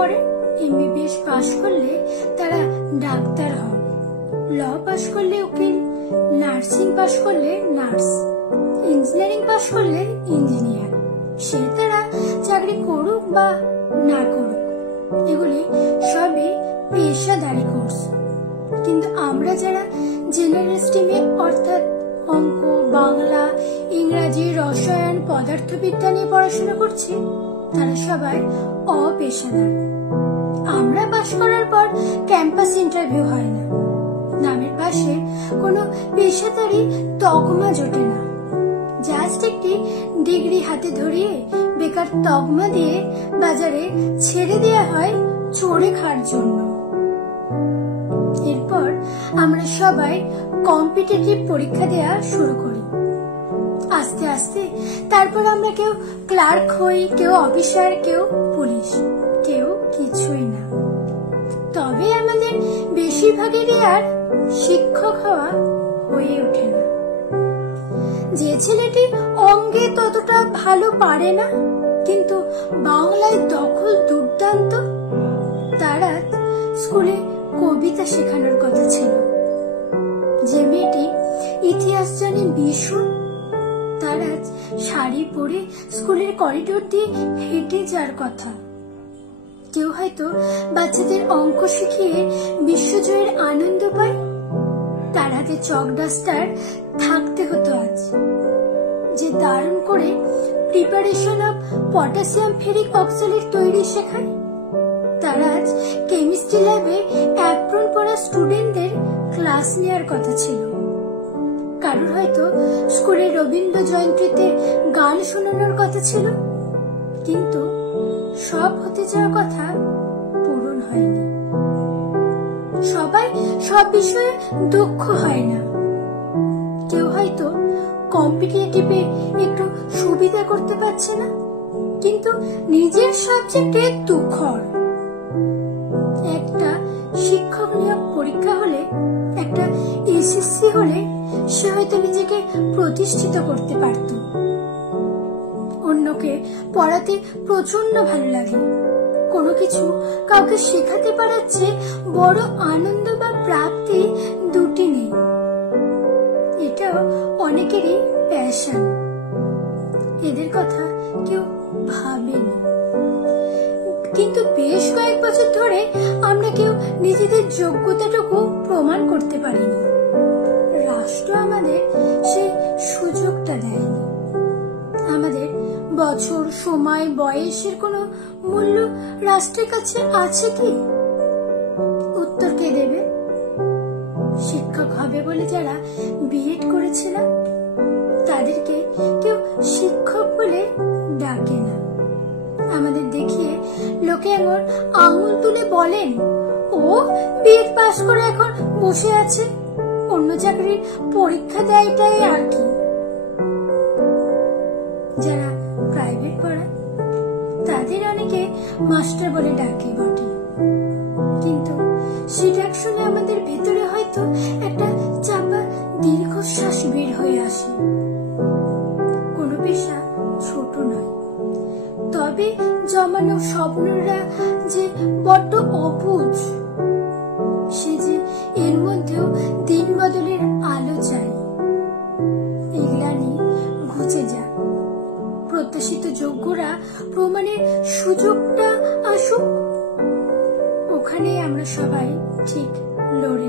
করে এমবিবিএস পাশ করলে তারা ডাক্তার হয়, ল পাশ করলে উকিল, নার্সিং পাশ করলে নার্স, ইঞ্জিনিয়ারিং পাশ করলে ইঞ্জিনিয়ার। সে তারা চাকরি করুক বা না করুক, এগুলি সবই পেশাদারি কোর্স। কিন্তু আমরা যারা জেনারেল স্ট্রিমে অর্থাৎ অঙ্ক, বাংলা, ইংরাজি, রসায়ন, পদার্থবিদ্যা নিয়ে পড়াশোনা করছি, তারা সবাই অপেশাদার। আমরা পাশ করার পর ক্যাম্পাস ইন্টারভিউ হয় না, নামের পাশে কোনো পেশাদারি তকমা জোটে না। জাস্ট একটি ডিগ্রি হাতে ধরিয়ে বেকার তকমা দিয়ে বাজারে ছেড়ে দেওয়া হয় চড়ে খাওয়ার জন্য। এরপর আমরা সবাই কম্পিটিটিভ পরীক্ষা দেওয়া শুরু করি। আস্তে আস্তে তারপর আমরা কেউ ক্লার্ক হই, কেউ অফিসার, কেউ পুলিশ, কেউ কিছুই না। তবে আমাদের বেশিরভাগেরই আর শিক্ষক হওয়া হয়ে ওঠে না। যে ছেলেটি অঙ্গে ততটা ভালো পারে না কিন্তু বাংলায় দখল দুর্দান্ত, তার আজ স্কুলে কবিতা শেখানোর কথা ছিল। যে মেয়েটি ইতিহাস জানে ভীষণ, তার আজ শাড়ি পরে স্কুলের করিডোর দিয়ে হেঁটে যাওয়ার কথা। কেউ হয়তো বাচ্চাদের অঙ্ক শিখিয়ে বিশ্বজয়ের আনন্দ পায়, তার হাতে চক ডাস্টার থাকতে হতো আজ। যে দারুণ করে preparation of potassium ferric oxide তৈরি শেখায়, তার আজ কেমিস্ট্রি ল্যাবে অ্যাপ্রন পরা স্টুডেন্টদের ক্লাস নেওয়ার কথা ছিল। কারোর হয়তো স্কুলের রবীন্দ্র জয়ন্তীতে গান শোনানোর কথা ছিল, কিন্তু সব হতে যাওয়া কথা পূরণ হয়নি। সবাই সব বিষয়ে দক্ষ হয় না। কেউ হয়তো কম্পিটিটিভে একটু সুবিধা করতে পারছে না, কিন্তু নিজের সাবজেক্টে তুখর। একটা শিক্ষক নিয়োগ পরীক্ষা হলে, একটা এসএসসি হলে সে হয়তো নিজেকে প্রতিষ্ঠিত করতে পারত। অন্যকে পড়াতে প্রচন্ড ভালো লাগে। কোনো কিছু কাউকে শেখাতে পারার চেয়ে বড় আনন্দ বা প্রাপ্তি দুটি নেই। এটাও অনেকেরই প্যাশন, এদের কথা কেউ ভাবে না। কিন্তু বেশ কয়েক বছর ধরে আমরা কেউ নিজেদের যোগ্যতাটুকু প্রমাণ করতে পারিনি। রাষ্ট্র আমাদের সেই সুযোগটা দেয়নি। আমাদের বছর, সময়, বয়সের কোনো মূল্য রাষ্ট্রের কাছে আছে কি? উত্তর কে দেবে? শিক্ষক হবে বলে যারা বিএড করেছিলাম, তাদেরকে কেউ শিক্ষক বলে ডাকে না। আমাদের দেখিয়ে লোকে এমন আঙুল তুলে বলেন, ও বিএড পাস করে এখন বসে আছে, অন্য চাকরির পরীক্ষা দেয়, এটাই আর কি। যারা প্রাইভেট পড়ায় তাদের অনেকে মাস্টার বলে ডাকে বটে, কিন্তু সে ডাক শুনে আমাদের ভেতরে হয়তো একটা চাপা দীর্ঘশ্বাস বের হয়ে আসে। কোনো পেশা ছোট নয়, তবে জমানো স্বপ্নরা যে বড্ড অবুঝ। সে যে এর মধ্যেও দিন বদলের আলো চাই। এই গ্লানি ঘুচে যাক, প্রত্যাশিত যোগ্যরা প্রমাণের সুযোগটা আসুক, ওখানে আমরা সবাই ঠিক লড়ে